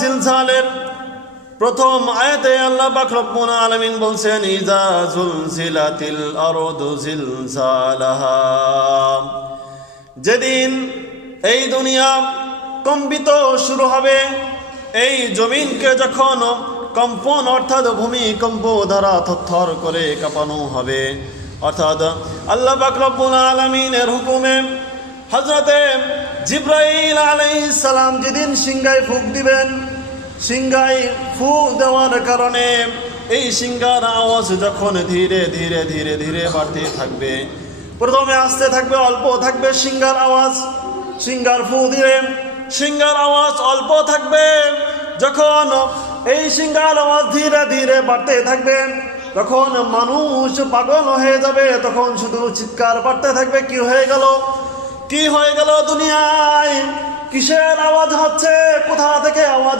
জিলজালের প্রথম আয়াতে আল্লাহ পাক রব্বুল আলামিন বলছেন ইজা জুলজিলাতিল আরদু জিলজালাহা, যেদিন এই দুনিয়া কম্পিত শুরু হবে, এই জমিনকে যখন কম্পন অর্থাৎ ভূমিকম্প দ্বারা থরথর করে কাঁপানো হবে, অর্থাৎ আল্লাহ পাক রব্বুল আলামিনের হুকুমে হযরতে জিবরাইল আলাইহিস সালাম যেদিন সিংহায় ফুঁক দিবেন, সিংহায় ফুঁক দেওয়ার কারণে এই সিংহার আওয়াজ যখন ধীরে ধীরে ধীরে ধীরে বাড়তে থাকবে, প্রথমে আসতে থাকবে, অল্প থাকবে সিংহার আওয়াজ, সিংহার ফুঁ দিলে সিংহার আওয়াজ অল্প থাকবে, যখন এই সিংহার আওয়াজ ধীরে ধীরে বাড়তে থাকবে, তখন মানুষ পাগল হয়ে যাবে, তখন শুধু চিৎকার বাড়তে থাকবে, কি হয়ে গেল, কি হয়ে গেল দুনিয়ায়, কিসের আওয়াজ হচ্ছে, কোথা থেকে আওয়াজ